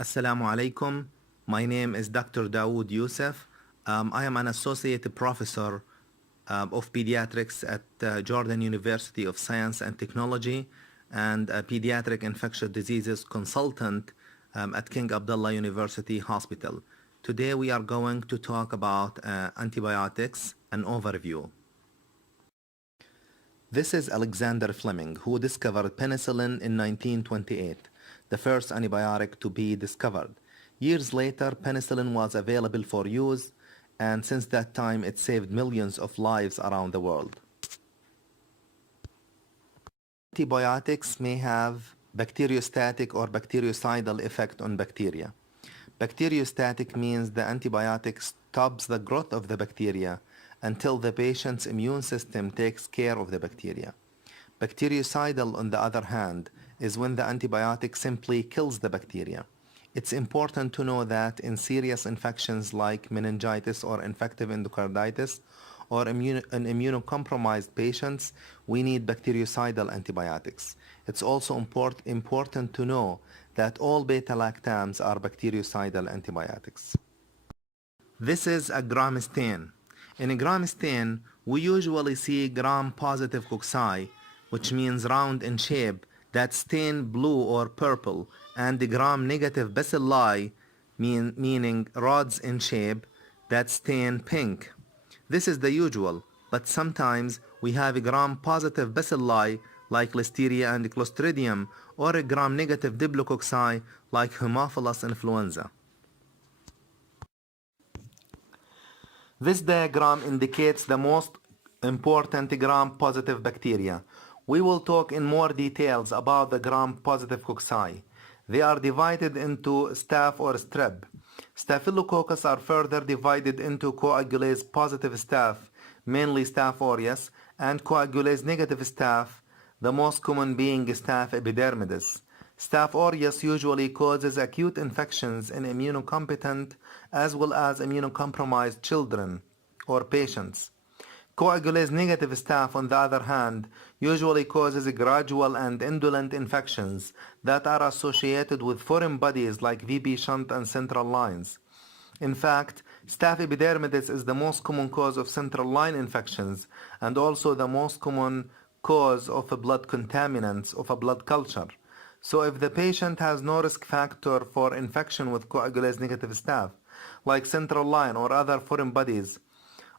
Assalamu alaikum. My name is Dr. Dawood Yousef. I am an associate professor of pediatrics at Jordan University of Science and Technology and a pediatric infectious diseases consultant at King Abdullah University Hospital. Today we are going to talk about antibiotics, an overview. This is Alexander Fleming, who discovered penicillin in 1928, the first antibiotic to be discovered. Years later, penicillin was available for use, and since that time it saved millions of lives around the world. Antibiotics may have bacteriostatic or bactericidal effect on bacteria. Bacteriostatic means the antibiotic stops the growth of the bacteria until the patient's immune system takes care of the bacteria. Bactericidal, on the other hand, is when the antibiotic simply kills the bacteria. It's important to know that in serious infections like meningitis or infective endocarditis or in immunocompromised patients, we need bactericidal antibiotics. It's also important to know that all beta-lactams are bactericidal antibiotics. This is a gram stain. In a gram stain, we usually see gram-positive cocci, which means round in shape, that stain blue or purple, and the gram-negative bacilli, meaning rods in shape, that stain pink. This is the usual, but sometimes we have a gram-positive bacilli like Listeria and Clostridium, or a gram-negative diplococci like Haemophilus influenza. This diagram indicates the most important gram-positive bacteria. We will talk in more details about the gram-positive cocci. They are divided into staph or strep. Staphylococcus are further divided into coagulase-positive staph, mainly Staph aureus, and coagulase-negative staph, the most common being Staph epidermidis. Staph aureus usually causes acute infections in immunocompetent as well as immunocompromised children or patients. Coagulase-negative staph, on the other hand, usually causes gradual and indolent infections that are associated with foreign bodies like VB shunt and central lines. In fact, Staph epidermidis is the most common cause of central line infections and also the most common cause of blood contaminants of a blood culture. So if the patient has no risk factor for infection with coagulase-negative staph, like central line or other foreign bodies,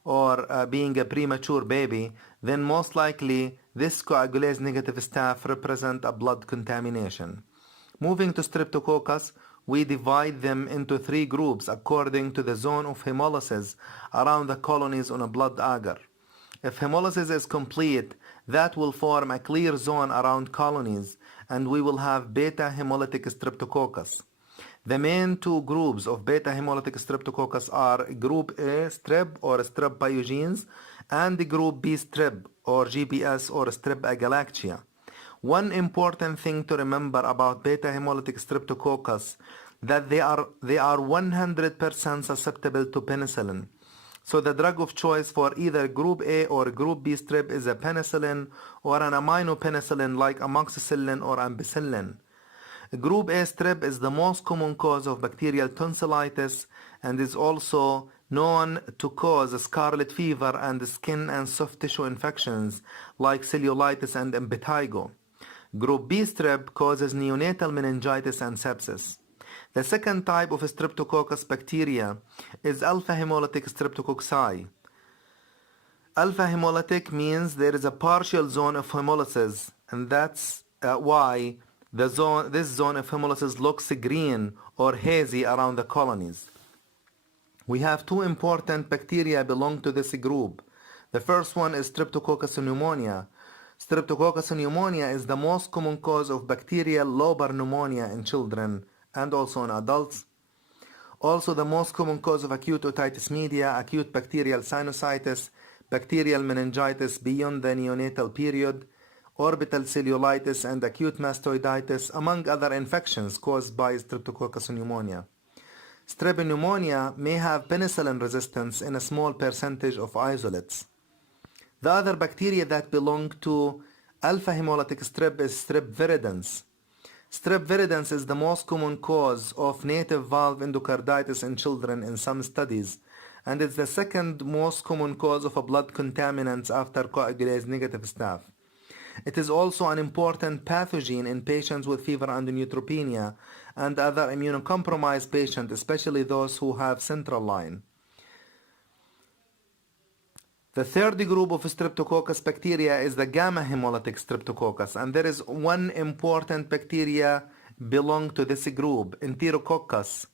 or being a premature baby, then most likely this coagulase-negative staph represent a blood contamination. Moving to Streptococcus, we divide them into three groups according to the zone of hemolysis around the colonies on a blood agar. If hemolysis is complete, that will form a clear zone around colonies, and we will have beta hemolytic Streptococcus. The main two groups of beta hemolytic Streptococcus are group A strep or strep pyogenes and group B strep or GBS or strep agalactia. One important thing to remember about beta hemolytic Streptococcus that they are 100% susceptible to penicillin. So the drug of choice for either group A or group B strep is a penicillin or an aminopenicillin like amoxicillin or ampicillin. Group A strep is the most common cause of bacterial tonsillitis and is also known to cause scarlet fever and skin and soft tissue infections like cellulitis and impetigo. Group B strep causes neonatal meningitis and sepsis. The second type of Streptococcus bacteria is alpha hemolytic Streptococci. Alpha hemolytic means there is a partial zone of hemolysis, and that's why this zone of hemolysis looks green or hazy around the colonies. We have two important bacteria belong to this group. The first one is Streptococcus pneumonia. Streptococcus pneumonia is the most common cause of bacterial lobar pneumonia in children and also in adults. Also the most common cause of acute otitis media, acute bacterial sinusitis, bacterial meningitis beyond the neonatal period, orbital cellulitis and acute mastoiditis, among other infections caused by Streptococcus pneumonia. Strep pneumonia may have penicillin resistance in a small percentage of isolates. The other bacteria that belong to alpha hemolytic strep is Strep viridans. Strep viridans is the most common cause of native valve endocarditis in children in some studies, and it's the second most common cause of a blood contaminants after coagulase negative staph. It is also an important pathogen in patients with fever and neutropenia and other immunocompromised patients, especially those who have central line. The third group of Streptococcus bacteria is the gamma hemolytic Streptococcus, and there is one important bacteria belong to this group, Enterococcus,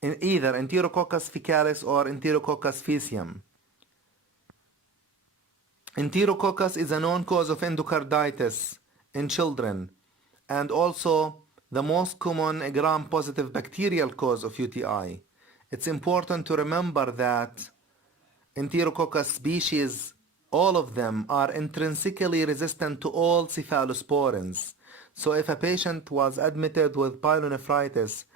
in either Enterococcus faecalis or Enterococcus faecium. Enterococcus is a known cause of endocarditis in children and also the most common gram-positive bacterial cause of UTI. It's important to remember that Enterococcus species, all of them are intrinsically resistant to all cephalosporins. So if a patient was admitted with pyelonephritis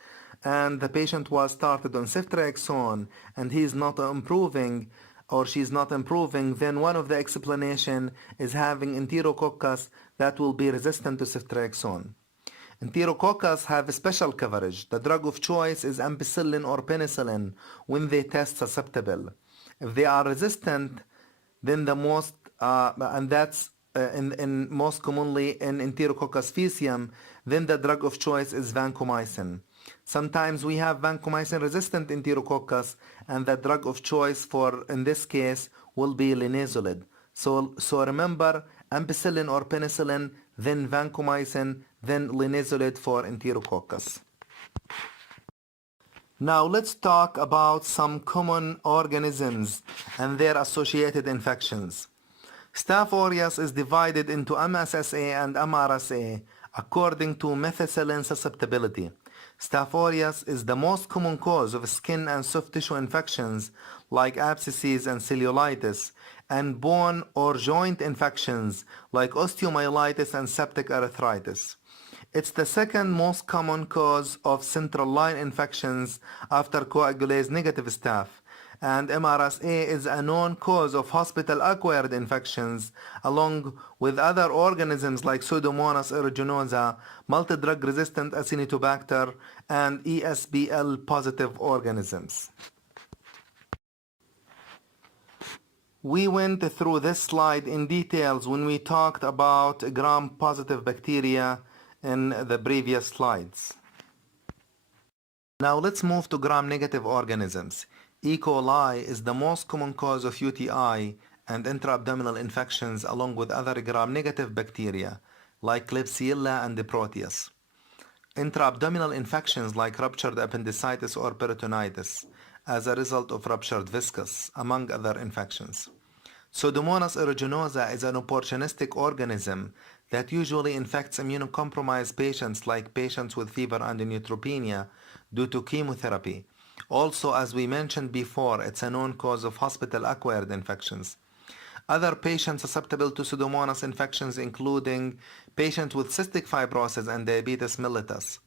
and the patient was started on ceftriaxone and he's not improving or she's not improving, then one of the explanation is having Enterococcus that will be resistant to ceftriaxone. Enterococcus have a special coverage. The drug of choice is ampicillin or penicillin when they test susceptible. If they are resistant, then the most, and that's in most commonly in Enterococcus faecium, then the drug of choice is vancomycin. Sometimes we have vancomycin resistant Enterococcus, and the drug of choice for, in this case, will be linezolid. So remember, ampicillin or penicillin, then vancomycin, then linezolid for Enterococcus. Now let's talk about some common organisms and their associated infections. Staph aureus is divided into MSSA and MRSA according to methicillin susceptibility. Staph aureus is the most common cause of skin and soft tissue infections like abscesses and cellulitis, and bone or joint infections like osteomyelitis and septic arthritis. It's the second most common cause of central line infections after coagulase negative staph, and MRSA is a known cause of hospital-acquired infections along with other organisms like Pseudomonas aeruginosa, multidrug-resistant Acinetobacter, and ESBL-positive organisms. We went through this slide in details when we talked about gram-positive bacteria in the previous slides. Now let's move to gram-negative organisms. E. coli is the most common cause of UTI and intra-abdominal infections along with other gram-negative bacteria like Klebsiella and Proteus. Intra-abdominal infections like ruptured appendicitis or peritonitis as a result of ruptured viscus, among other infections. Pseudomonas aeruginosa is an opportunistic organism that usually infects immunocompromised patients like patients with fever and neutropenia due to chemotherapy. Also, as we mentioned before, it's a known cause of hospital-acquired infections. Other patients susceptible to Pseudomonas infections including patients with cystic fibrosis and diabetes mellitus.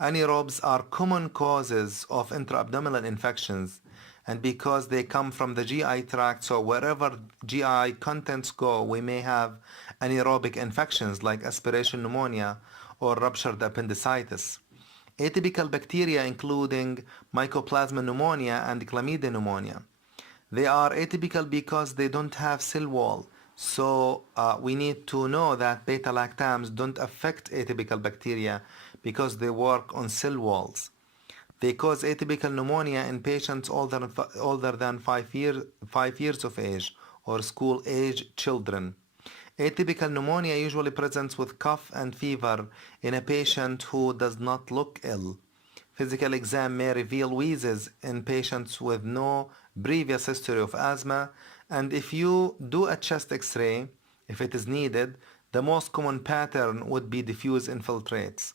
Anaerobes are common causes of intra-abdominal infections, and because they come from the GI tract, so wherever GI contents go, we may have anaerobic infections like aspiration pneumonia or ruptured appendicitis. Atypical bacteria including Mycoplasma pneumonia and Chlamydia pneumonia. They are atypical because they don't have cell wall, so we need to know that beta-lactams don't affect atypical bacteria because they work on cell walls. They cause atypical pneumonia in patients older than 5 years of age or school-age children. Atypical pneumonia usually presents with cough and fever in a patient who does not look ill. Physical exam may reveal wheezes in patients with no previous history of asthma, and if you do a chest x-ray, if it is needed, the most common pattern would be diffuse infiltrates.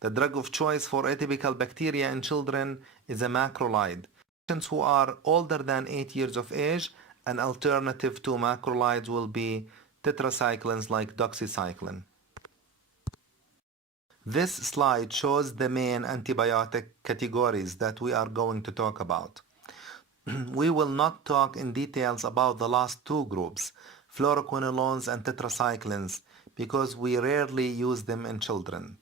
The drug of choice for atypical bacteria in children is a macrolide. Patients who are older than 8 years of age, an alternative to macrolides will be tetracyclines like doxycycline. This slide shows the main antibiotic categories that we are going to talk about. We will not talk in details about the last two groups, fluoroquinolones and tetracyclines, because we rarely use them in children.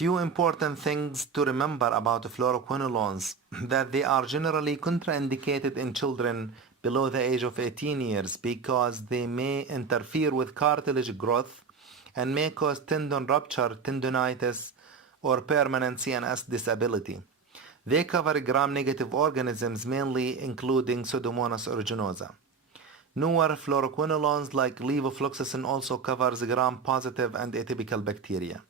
Few important things to remember about fluoroquinolones that they are generally contraindicated in children below the age of 18 years because they may interfere with cartilage growth and may cause tendon rupture, tendonitis, or permanent CNS disability. They cover gram-negative organisms mainly including Pseudomonas aeruginosa. Newer fluoroquinolones like levofloxacin also covers gram-positive and atypical bacteria.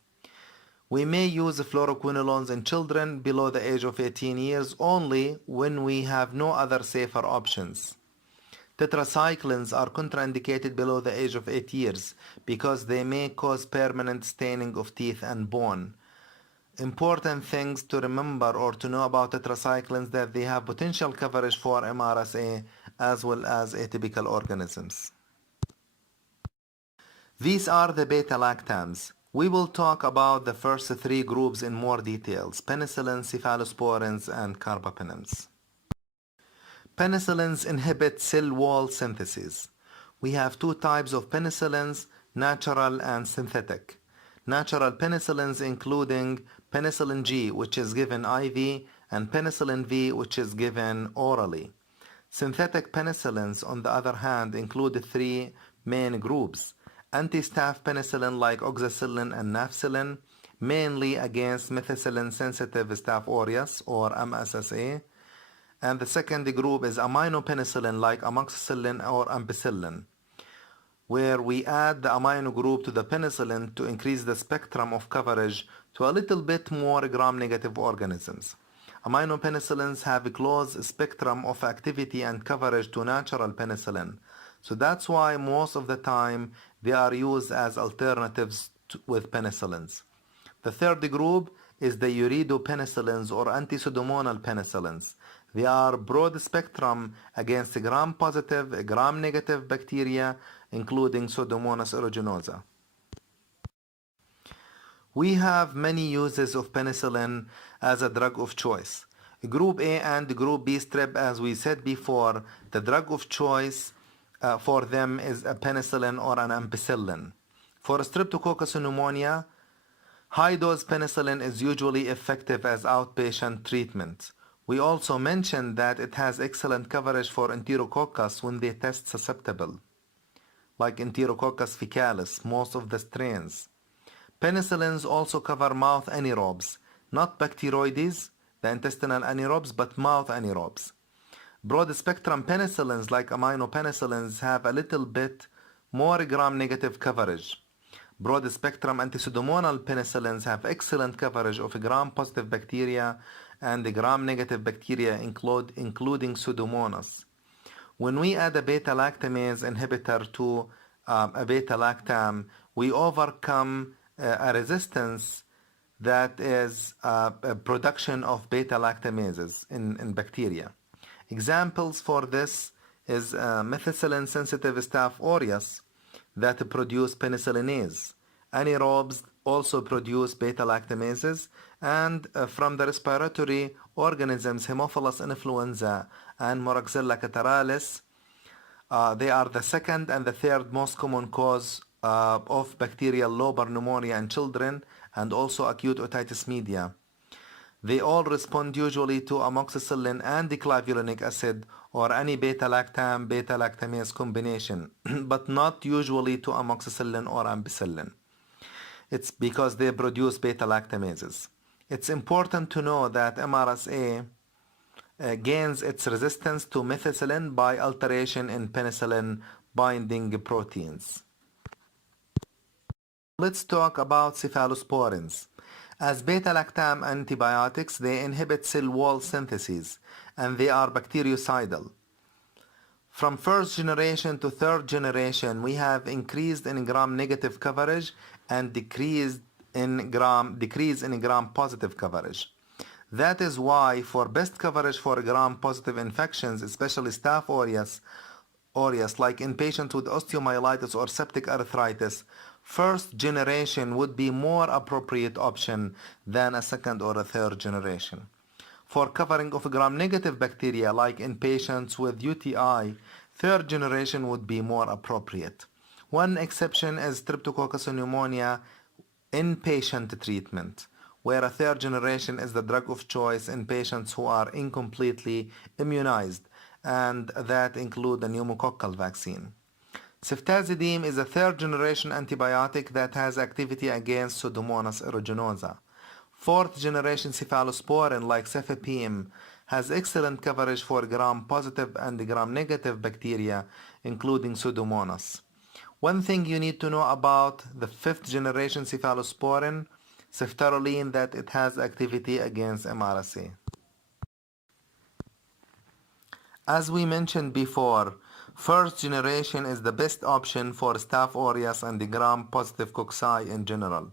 We may use fluoroquinolones in children below the age of 18 years only when we have no other safer options. Tetracyclines are contraindicated below the age of 8 years because they may cause permanent staining of teeth and bone. Important things to remember or to know about tetracyclines that they have potential coverage for MRSA as well as atypical organisms. These are the beta-lactams. We will talk about the first three groups in more details: penicillins, cephalosporins, and carbapenems. Penicillins inhibit cell wall synthesis. We have two types of penicillins, natural and synthetic. Natural penicillins including penicillin G, which is given IV, and penicillin V, which is given orally. Synthetic penicillins, on the other hand, include three main groups: anti-staph penicillin like oxacillin and nafcillin, mainly against methicillin-sensitive Staph aureus or MSSA. And the second group is aminopenicillin like amoxicillin or ampicillin, where we add the amino group to the penicillin to increase the spectrum of coverage to a little bit more gram-negative organisms. Aminopenicillins have a close spectrum of activity and coverage to natural penicillin, so that's why most of the time they are used as alternatives with penicillins. The third group is the uridopenicillins or anti-pseudomonal penicillins. They are broad spectrum against gram-positive, gram-negative bacteria, including Pseudomonas aeruginosa. We have many uses of penicillin as a drug of choice. Group A and Group B strep, as we said before, the drug of choice for them is a penicillin or an ampicillin. For streptococcus pneumonia, high-dose penicillin is usually effective as outpatient treatment. We also mentioned that it has excellent coverage for Enterococcus when they test susceptible, like Enterococcus faecalis, most of the strains. Penicillins also cover mouth anaerobes, not bacteroides, the intestinal anaerobes, but mouth anaerobes. Broad-spectrum penicillins like aminopenicillins have a little bit more gram-negative coverage. Broad-spectrum antipseudomonal penicillins have excellent coverage of gram-positive bacteria and the gram-negative bacteria including Pseudomonas. When we add a beta-lactamase inhibitor to a beta-lactam, we overcome a resistance that is a production of beta-lactamases in bacteria. Examples for this is methicillin-sensitive Staph aureus that produce penicillinase. Anaerobes also produce beta-lactamases, and from the respiratory organisms, Haemophilus influenza and Moraxella catarrhalis, they are the second and the third most common cause of bacterial lobar pneumonia in children and also acute otitis media. They all respond usually to amoxicillin and clavulanic acid or any beta-lactam, beta-lactamase combination, but not usually to amoxicillin or ampicillin. It's because they produce beta-lactamases. It's important to know that MRSA gains its resistance to methicillin by alteration in penicillin binding proteins. Let's talk about cephalosporins. As beta-lactam antibiotics, they inhibit cell wall synthesis and they are bactericidal. From first generation to third generation, we have increased in gram-negative coverage and decrease in gram-positive coverage. That is why for best coverage for gram-positive infections, especially Staph aureus, like in patients with osteomyelitis or septic arthritis, first generation would be more appropriate option than a second or a third generation. For covering of gram-negative bacteria, like in patients with UTI, third generation would be more appropriate. One exception is Streptococcus pneumonia inpatient treatment. where a third generation is the drug of choice in patients who are incompletely immunized, and that include the pneumococcal vaccine. Ceftazidime is a third generation antibiotic that has activity against Pseudomonas aeruginosa. Fourth generation cephalosporin like cefepime has excellent coverage for gram-positive and gram-negative bacteria, including Pseudomonas. One thing you need to know about the fifth generation cephalosporin, ceftaroline, that it has activity against MRSA. As we mentioned before, first generation is the best option for Staph aureus and the gram-positive cocci in general.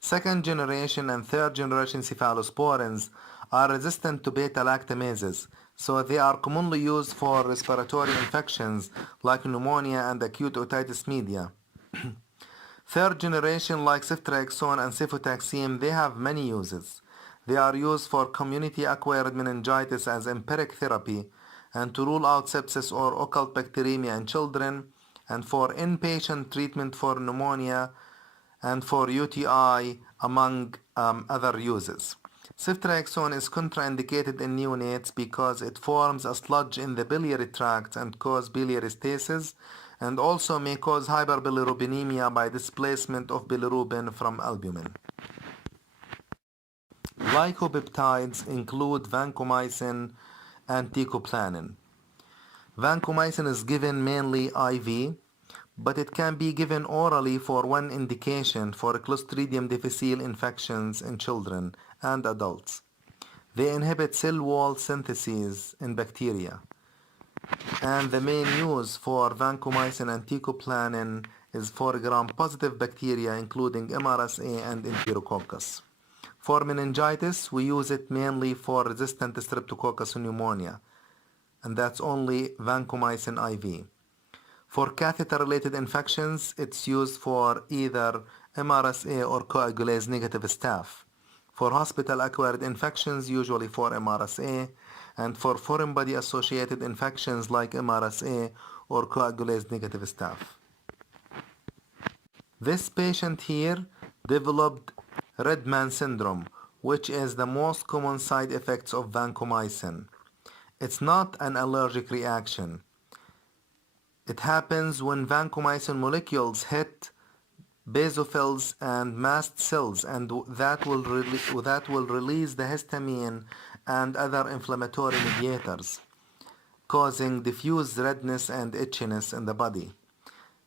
Second generation and third generation cephalosporins are resistant to beta-lactamases, so they are commonly used for respiratory infections like pneumonia and acute otitis media. Third generation like ceftriaxone and cefotaxime, they have many uses. They are used for community-acquired meningitis as empiric therapy and to rule out sepsis or occult bacteremia in children, and for inpatient treatment for pneumonia and for UTI, among other uses. Ceftriaxone is contraindicated in neonates because it forms a sludge in the biliary tract and causes biliary stasis, and also may cause hyperbilirubinemia by displacement of bilirubin from albumin. Glycopeptides include vancomycin and teicoplanin. Vancomycin is given mainly IV, but it can be given orally for one indication for Clostridium difficile infections in children and adults. They inhibit cell wall synthesis in bacteria. And the main use for vancomycin and teicoplanin is for gram-positive bacteria including MRSA and Enterococcus. For meningitis, we use it mainly for resistant Streptococcus pneumonia, and that's only vancomycin IV. For catheter-related infections, it's used for either MRSA or coagulase negative staph. For hospital-acquired infections, usually for MRSA, and for foreign body-associated infections like MRSA or coagulase negative staph. This patient here developed Redman syndrome, which is the most common side effects of vancomycin. It's not an allergic reaction. It happens when vancomycin molecules hit basophils and mast cells, and that will release the histamine and other inflammatory mediators, causing diffuse redness and itchiness in the body.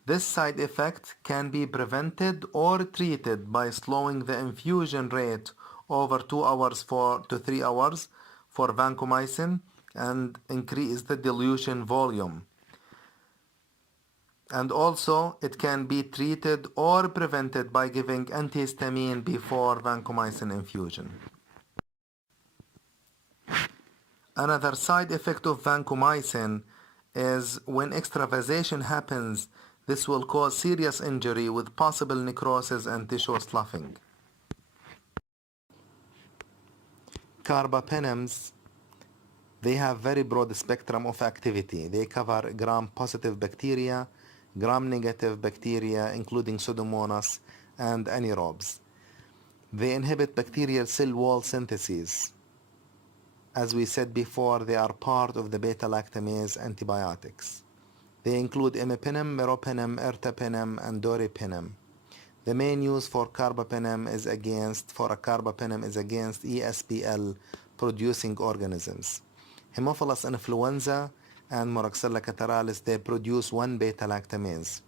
This side effect can be prevented or treated by slowing the infusion rate over 2 hours to 3 hours for vancomycin and increase the dilution volume. And also, it can be treated or prevented by giving antihistamine before vancomycin infusion. Another side effect of vancomycin is when extravasation happens, this will cause serious injury with possible necrosis and tissue sloughing. Carbapenems, they have very broad spectrum of activity. They cover gram-positive bacteria, gram-negative bacteria, including Pseudomonas and anaerobes. They inhibit bacterial cell wall synthesis. As we said before, they are part of the beta-lactamase antibiotics. They include imipenem, meropenem, ertapenem, and doripenem. The main use for carbapenem is against ESBL producing organisms. Haemophilus influenza and Moraxella catarrhalis, they produce one beta-lactamase.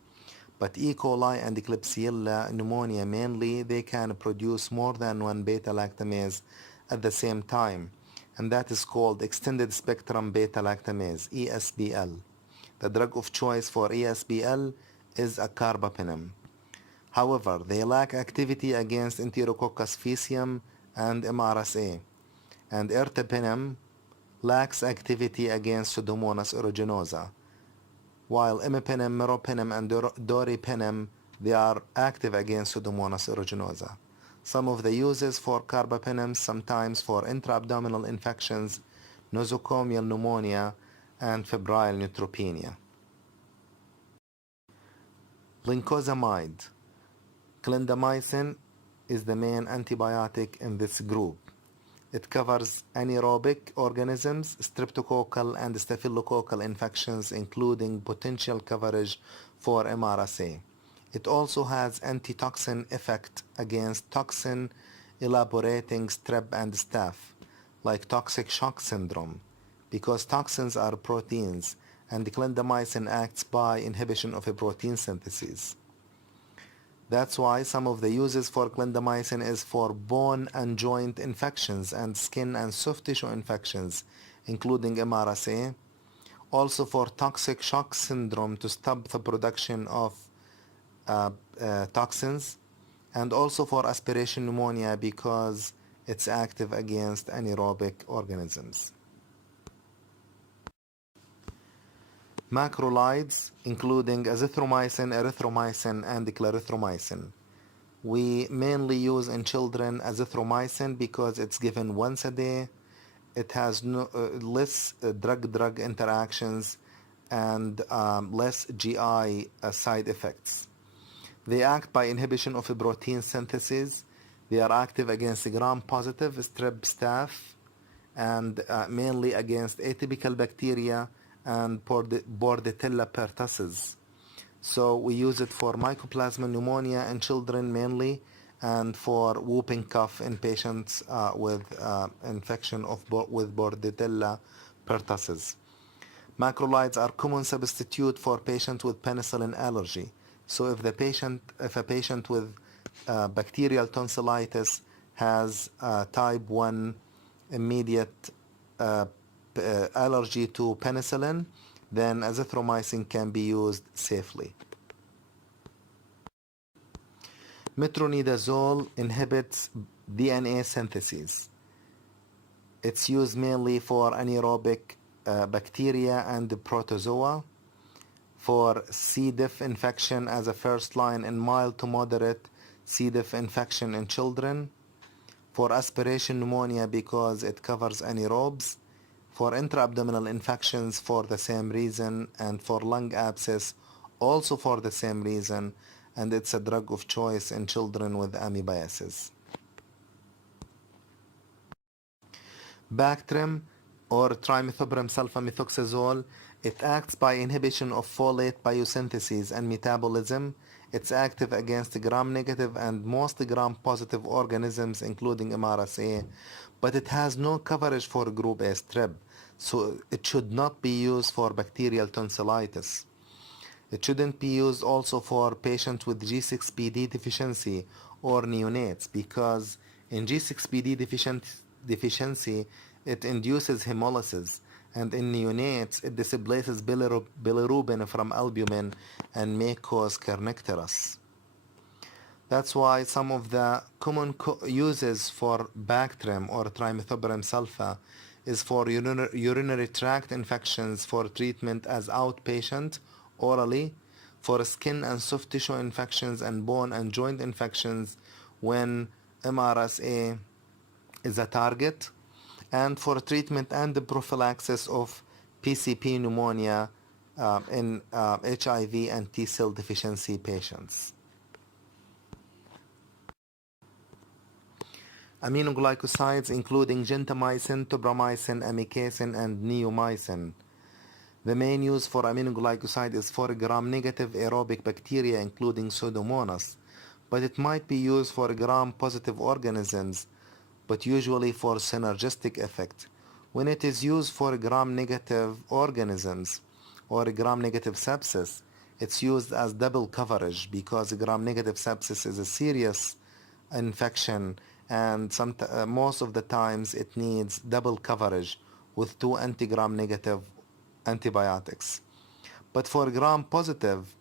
But E. coli and Klebsiella pneumonia mainly, they can produce more than one beta-lactamase at the same time, and that is called extended spectrum beta-lactamase, ESBL. The drug of choice for ESBL is a carbapenem. However, they lack activity against Enterococcus faecium and MRSA, and ertapenem lacks activity against Pseudomonas aeruginosa, while imipenem, meropenem, and doripenem, they are active against Pseudomonas aeruginosa. Some of the uses for carbapenems, sometimes for intra-abdominal infections, nosocomial pneumonia, and febrile neutropenia. Lincosamide, clindamycin, is the main antibiotic in this group. It covers anaerobic organisms, streptococcal and staphylococcal infections, including potential coverage for MRSA. It also has antitoxin effect against toxin elaborating strep and staph, like toxic shock syndrome, because toxins are proteins and clindamycin acts by inhibition of a protein synthesis. That's why some of the uses for clindamycin is for bone and joint infections and skin and soft tissue infections, including MRSA. Also for toxic shock syndrome to stop the production of toxins, and also for aspiration pneumonia because it's active against anaerobic organisms. Macrolides, including azithromycin, erythromycin, and clarithromycin. We mainly use in children azithromycin because it's given once a day. It has less drug-drug interactions and less GI side effects. They act by inhibition of a protein synthesis. They are active against gram-positive strep staph and mainly against atypical bacteria and Bordetella pertussis. So we use it for mycoplasma pneumonia in children mainly, and for whooping cough in patients with infection with Bordetella pertussis. Macrolides are common substitute for patients with penicillin allergy. So if a patient with bacterial tonsillitis has type 1 immediate allergy to penicillin, then azithromycin can be used safely. Metronidazole inhibits DNA synthesis. It's used mainly for anaerobic bacteria and protozoa, for C. diff infection as a first line in mild to moderate C. diff infection in children, for aspiration pneumonia because it covers anaerobes, for intra-abdominal infections for the same reason, and for lung abscess also for the same reason, and it's a drug of choice in children with amoebiasis. Bactrim, or trimethoprim sulfamethoxazole, it acts by inhibition of folate biosynthesis and metabolism. It's active against gram-negative and most gram-positive organisms, including MRSA, but it has no coverage for group A strep, so it should not be used for bacterial tonsillitis. It shouldn't be used also for patients with G6PD deficiency or neonates, because in G6PD deficiency it induces hemolysis, and in neonates it displaces bilirubin from albumin and may cause kernicterus. That's why some of the common uses for Bactrim or trimethoprim sulfa is for urinary tract infections for treatment as outpatient orally, for skin and soft tissue infections and bone and joint infections when MRSA is a target, and for treatment and the prophylaxis of PCP pneumonia in HIV and T-cell deficiency patients. Aminoglycosides including gentamicin, tobramycin, amikacin, and neomycin. The main use for aminoglycoside is for gram-negative aerobic bacteria including Pseudomonas, but it might be used for gram-positive organisms, but usually for synergistic effect. When it is used for gram-negative organisms or gram-negative sepsis, it's used as double coverage because gram-negative sepsis is a serious infection, and most of the times it needs double coverage with 2 anti-gram-negative antibiotics. But for gram-positive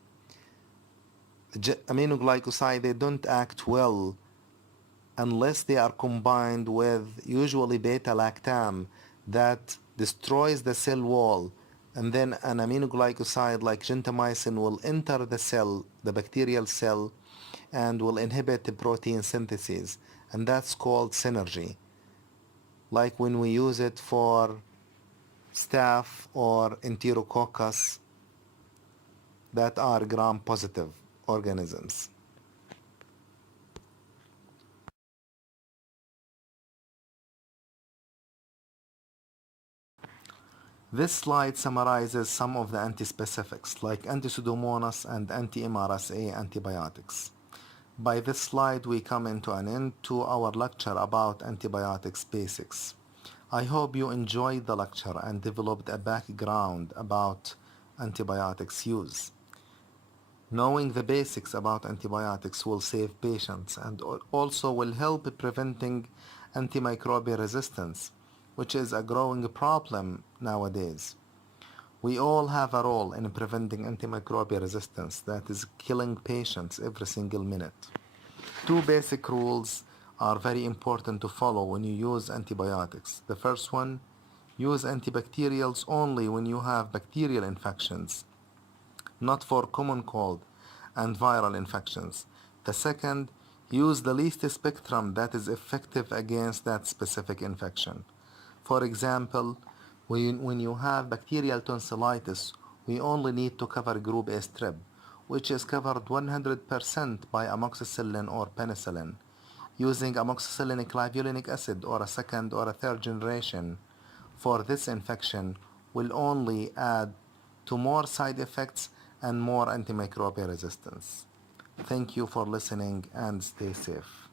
aminoglycoside, they don't act well unless they are combined with usually beta-lactam that destroys the cell wall, and then an aminoglycoside like gentamicin will enter the cell, the bacterial cell, and will inhibit the protein synthesis, and that's called synergy, like when we use it for staph or enterococcus that are gram-positive organisms. This slide summarizes some of the antispecifics like anti-Pseudomonas and anti-MRSA antibiotics. By this slide, we come into an end to our lecture about antibiotics basics. I hope you enjoyed the lecture and developed a background about antibiotics use. Knowing the basics about antibiotics will save patients and also will help preventing antimicrobial resistance, which is a growing problem nowadays. We all have a role in preventing antimicrobial resistance that is killing patients every single minute. Two basic rules are very important to follow when you use antibiotics. The first one, use antibacterials only when you have bacterial infections, not for common cold and viral infections. The second, use the least spectrum that is effective against that specific infection. For example, when you have bacterial tonsillitis, we only need to cover group A strep, which is covered 100% by amoxicillin or penicillin. Using amoxicillin clavulanic acid or a second or a third generation for this infection will only add to more side effects and more antimicrobial resistance. Thank you for listening and stay safe.